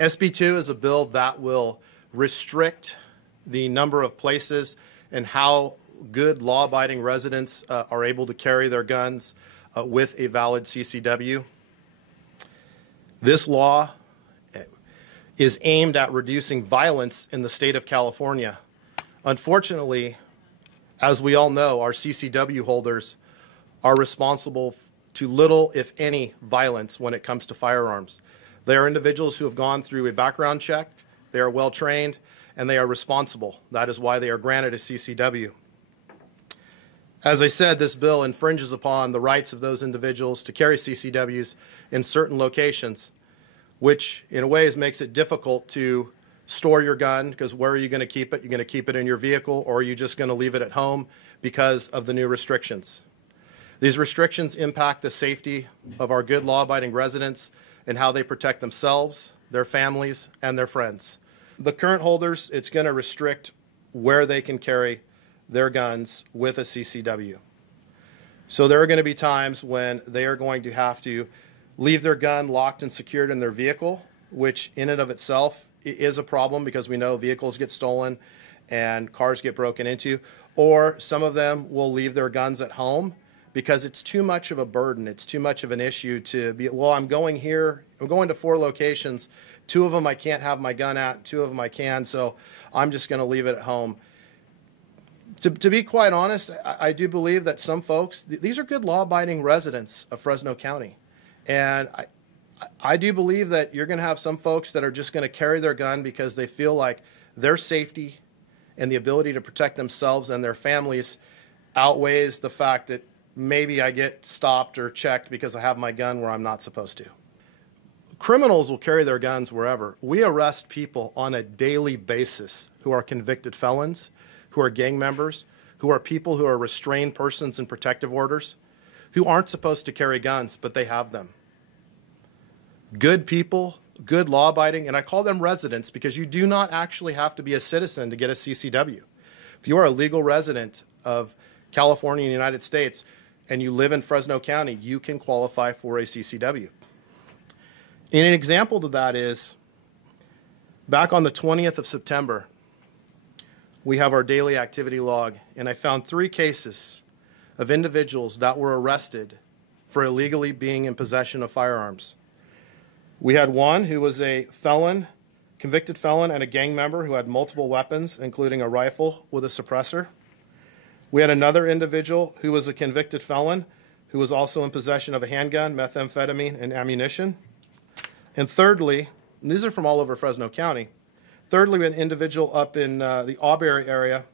SB2 is a bill that will restrict the number of places and how good law-abiding residents are able to carry their guns with a valid CCW. This law is aimed at reducing violence in the state of California. Unfortunately, as we all know, our CCW holders are responsible to little, if any, violence when it comes to firearms. They are individuals who have gone through a background check, they are well trained, and they are responsible. That is why they are granted a CCW. As I said, this bill infringes upon the rights of those individuals to carry CCWs in certain locations, which in a way makes it difficult to store your gun, because where are you going to keep it? You're going to keep it in your vehicle, or are you just going to leave it at home because of the new restrictions? These restrictions impact the safety of our good law-abiding residents and how they protect themselves, their families, and their friends. The current holders, it's going to restrict where they can carry their guns with a CCW. So there are going to be times when they are going to have to leave their gun locked and secured in their vehicle, which in and of itself is a problem because we know vehicles get stolen and cars get broken into. Or some of them will leave their guns at home because it's too much of a burden. It's too much of an issue to be, well, I'm going here, I'm going to 4 locations. 2 of them I can't have my gun at, 2 of them I can, so I'm just going to leave it at home. To be quite honest, I do believe that some folks, these are good law-abiding residents of Fresno County. And I do believe that you're going to have some folks that are just going to carry their gun because they feel like their safety and the ability to protect themselves and their families outweighs the fact that maybe I get stopped or checked because I have my gun where I'm not supposed to. Criminals will carry their guns wherever. We arrest people on a daily basis who are convicted felons, who are gang members, who are people who are restrained persons in protective orders, who aren't supposed to carry guns, but they have them. Good people, good law-abiding, and I call them residents because you do not actually have to be a citizen to get a CCW. If you are a legal resident of California and the United States and you live in Fresno County, you can qualify for a CCW. And an example to that is, back on the 20th of September, we have our daily activity log, and I found 3 cases of individuals that were arrested for illegally being in possession of firearms. We had one who was a felon, convicted felon, and a gang member who had multiple weapons, including a rifle with a suppressor. We had another individual who was a convicted felon who was also in possession of a handgun, methamphetamine, and ammunition. And thirdly, and these are from all over Fresno County, thirdly, an individual up in the Auberry area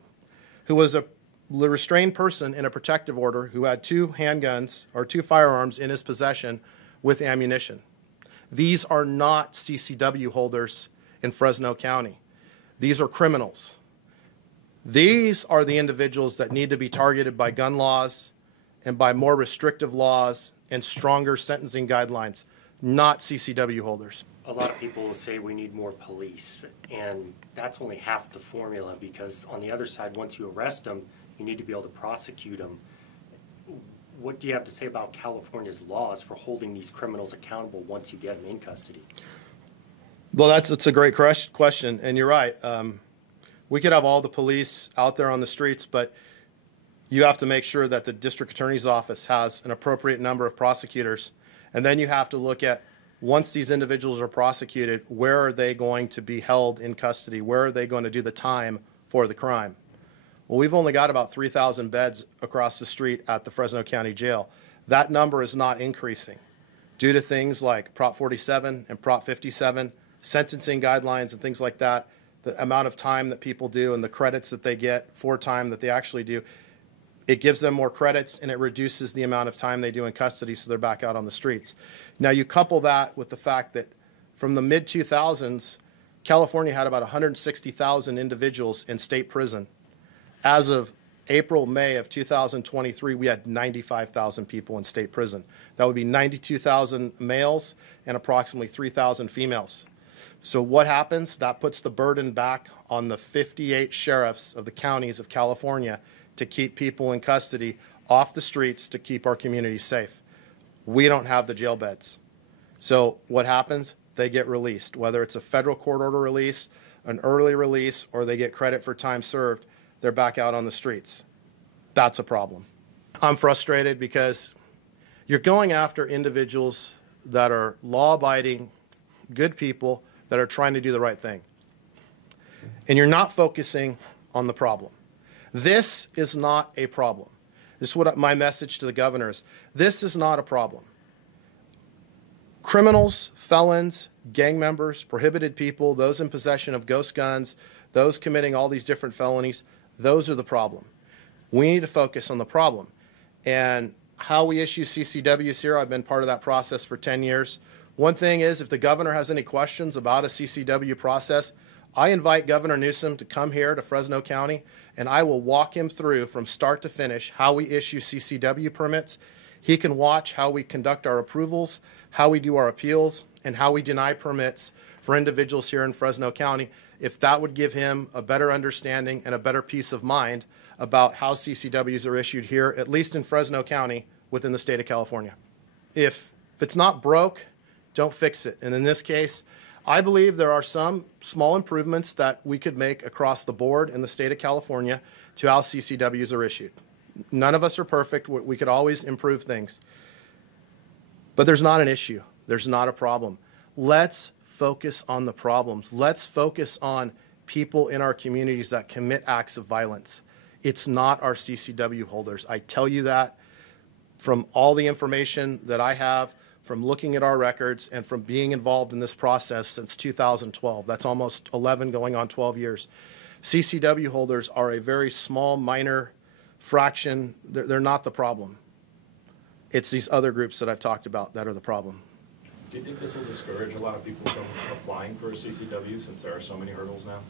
who was a restrained person in a protective order who had 2 handguns or 2 firearms in his possession with ammunition. These are not CCW holders in Fresno County. These are criminals. These are the individuals that need to be targeted by gun laws and by more restrictive laws and stronger sentencing guidelines, not CCW holders. A lot of people will say we need more police, and that's only half the formula, because on the other side, once you arrest them, you need to be able to prosecute them. What do you have to say about California's laws for holding these criminals accountable once you get them in custody? Well, it's a great question, and you're right. We could have all the police out there on the streets, but you have to make sure that the district attorney's office has an appropriate number of prosecutors, and then you have to look at, once these individuals are prosecuted, where are they going to be held in custody? Where are they going to do the time for the crime? Well, we've only got about 3,000 beds across the street at the Fresno County Jail. That number is not increasing due to things like Prop 47 and Prop 57, sentencing guidelines and things like that, the amount of time that people do and the credits that they get for time that they actually do. It gives them more credits and it reduces the amount of time they do in custody, so they're back out on the streets. Now you couple that with the fact that from the mid-2000s, California had about 160,000 individuals in state prison. As of April, May of 2023, we had 95,000 people in state prison. That would be 92,000 males and approximately 3,000 females. So what happens? That puts the burden back on the 58 sheriffs of the counties of California to keep people in custody off the streets to keep our communities safe. We don't have the jail beds. So what happens? they get released, whether it's a federal court order release, an early release, or they get credit for time served, they're back out on the streets. That's a problem. I'm frustrated because you're going after individuals that are law-abiding, good people that are trying to do the right thing. And you're not focusing on the problem. This is not a problem. This is what my message to the governor is. This is not a problem. Criminals, felons, gang members, prohibited people, those in possession of ghost guns, those committing all these different felonies, those are the problem. We need to focus on the problem. And how we issue CCWs here, I've been part of that process for 10 years. One thing is, if the governor has any questions about a CCW process, I invite Governor Newsom to come here to Fresno County, and I will walk him through from start to finish how we issue CCW permits. He can watch how we conduct our approvals, how we do our appeals, and how we deny permits for individuals here in Fresno County, if that would give him a better understanding and a better peace of mind about how CCWs are issued here, at least in Fresno County, within the state of California. If it's not broke, don't fix it. And in this case, I believe there are some small improvements that we could make across the board in the state of California to how CCWs are issued. None of us are perfect. We could always improve things. But there's not an issue. There's not a problem. Let's focus on the problems. Let's focus on people in our communities that commit acts of violence. It's not our CCW holders. I tell you that from all the information that I have, from looking at our records, and from being involved in this process since 2012. That's almost 11 going on 12 years. CCW holders are a very small, minor fraction. They're not the problem. It's these other groups that I've talked about that are the problem. Do you think this will discourage a lot of people from applying for a CCW since there are so many hurdles now?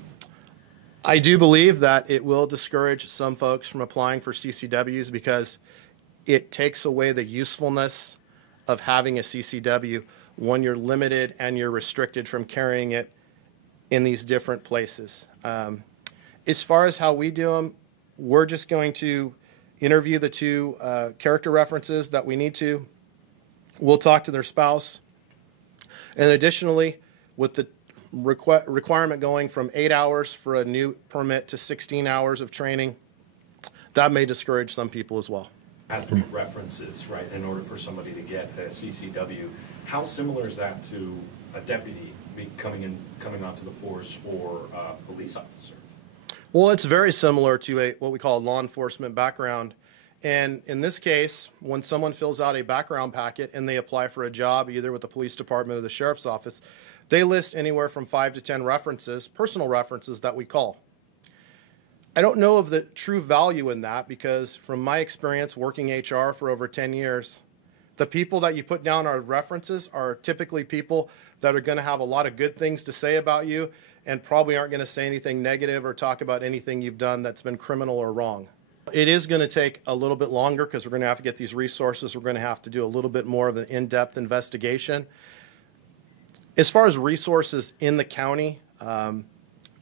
I do believe that it will discourage some folks from applying for CCWs because it takes away the usefulness of having a CCW when you're limited and you're restricted from carrying it in these different places. As far as how we do them, we're just going to interview the two character references that we need to. We'll talk to their spouse. And additionally, with the requirement going from 8 hours for a new permit to 16 hours of training, that may discourage some people as well. Has to be references, right, in order for somebody to get a CCW. How similar is that to a deputy coming onto the force or a police officer? Well, it's very similar to what we call a law enforcement background. And in this case, when someone fills out a background packet and they apply for a job, either with the police department or the sheriff's office, they list anywhere from 5 to 10 references, personal references that we call. I don't know of the true value in that because from my experience working HR for over 10 years, the people that you put down are references are typically people that are going to have a lot of good things to say about you and probably aren't going to say anything negative or talk about anything you've done that's been criminal or wrong. It is going to take a little bit longer because we're going to have to get these resources. We're going to have to do a little bit more of an in-depth investigation. As far as resources in the county,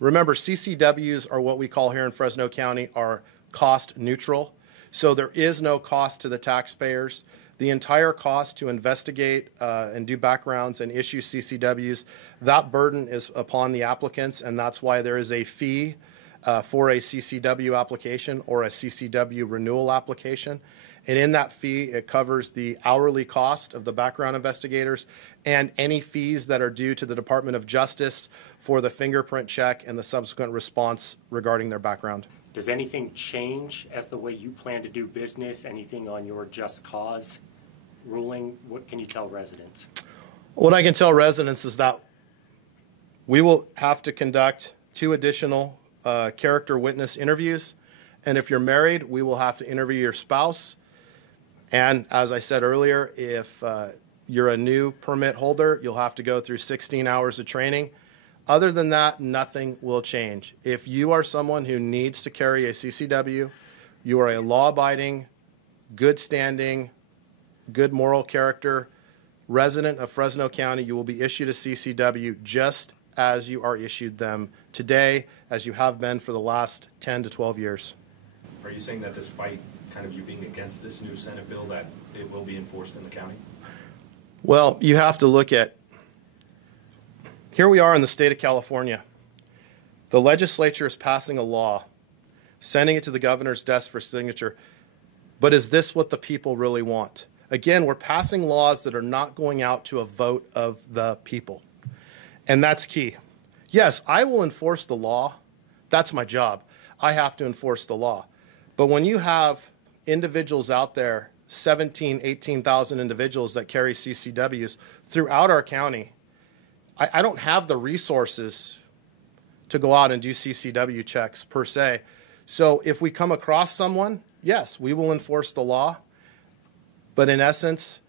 remember, CCWs are what we call here in Fresno County are cost neutral. So there is no cost to the taxpayers. The entire cost to investigate and do backgrounds and issue CCWs, that burden is upon the applicants, and that's why there is a fee for a CCW application or a CCW renewal application. And in that fee, it covers the hourly cost of the background investigators and any fees that are due to the Department of Justice for the fingerprint check and the subsequent response regarding their background. Does anything change as the way you plan to do business? Anything on your just cause ruling? What can you tell residents? What I can tell residents is that we will have to conduct 2 additional character witness interviews. And if you're married, we will have to interview your spouse. And as I said earlier, if you're a new permit holder, you'll have to go through 16 hours of training. Other than that, nothing will change. If you are someone who needs to carry a CCW, you are a law-abiding, good standing, good moral character resident of Fresno County, you will be issued a CCW just as you are issued them today, as you have been for the last 10 to 12 years. Are you saying that despite kind of you being against this new Senate bill that it will be enforced in the county? Well, you have to look at Here we are in the state of California. The legislature is passing a law, sending it to the governor's desk for signature. But is this what the people really want? Again, we're passing laws that are not going out to a vote of the people. And that's key. Yes, I will enforce the law. That's my job. I have to enforce the law. But when you have individuals out there, 17, 18,000 individuals that carry CCWs throughout our county, I don't have the resources to go out and do CCW checks per se. So if we come across someone, yes, we will enforce the law. But in essence,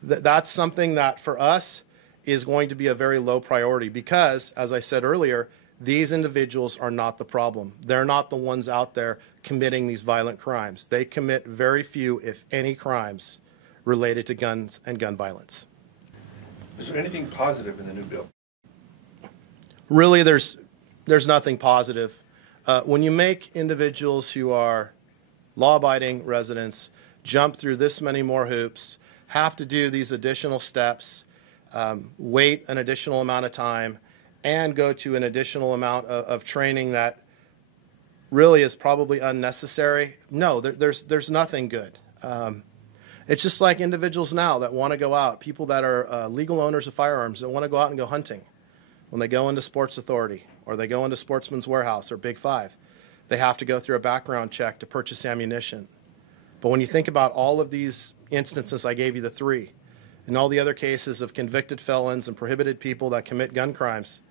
that's something that for us is going to be a very low priority because, as I said earlier, these individuals are not the problem. They're not the ones out there committing these violent crimes. They commit very few, if any, crimes related to guns and gun violence. Is there anything positive in the new bill? Really, there's nothing positive. When you make individuals who are law-abiding residents jump through this many more hoops, have to do these additional steps, wait an additional amount of time, and go to an additional amount of training that really is probably unnecessary. No, there's nothing good. It's just like individuals now that want to go out, people that are legal owners of firearms that want to go out and go hunting. When they go into Sports Authority or they go into Sportsman's Warehouse or Big Five, they have to go through a background check to purchase ammunition. But when you think about all of these instances, I gave you the three, and all the other cases of convicted felons and prohibited people that commit gun crimes,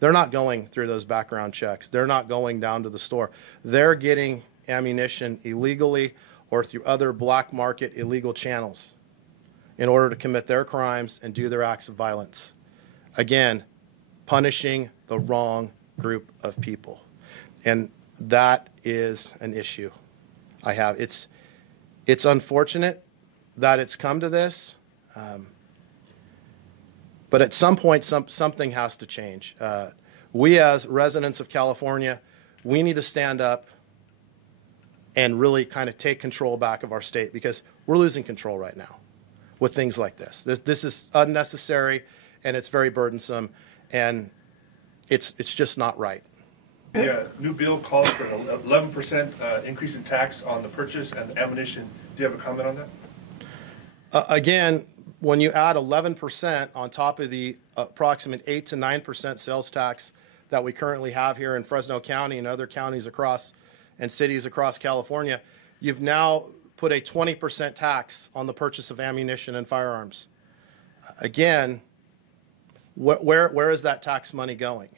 they're not going through those background checks. They're not going down to the store. They're getting ammunition illegally or through other black market illegal channels in order to commit their crimes and do their acts of violence. Again, punishing the wrong group of people. And that is an issue I have. It's unfortunate that it's come to this, but at some point something has to change. We as residents of California, we need to stand up and really kind of take control back of our state because we're losing control right now with things like this. This is unnecessary and it's very burdensome and it's just not right. Yeah, new bill calls for an 11% increase in tax on the purchase and ammunition. Do you have a comment on that? Again, when you add 11% on top of the approximate 8 to 9% sales tax that we currently have here in Fresno County and other counties across and cities across California, you've now put a 20% tax on the purchase of ammunition and firearms. Again, where is that tax money going?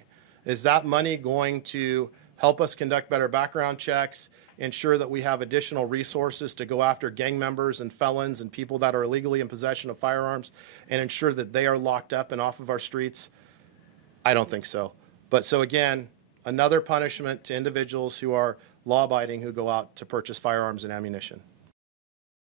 Is that money going to help us conduct better background checks, ensure that we have additional resources to go after gang members and felons and people that are illegally in possession of firearms and ensure that they are locked up and off of our streets? I don't think so. But so again, another punishment to individuals who are law-abiding who go out to purchase firearms and ammunition.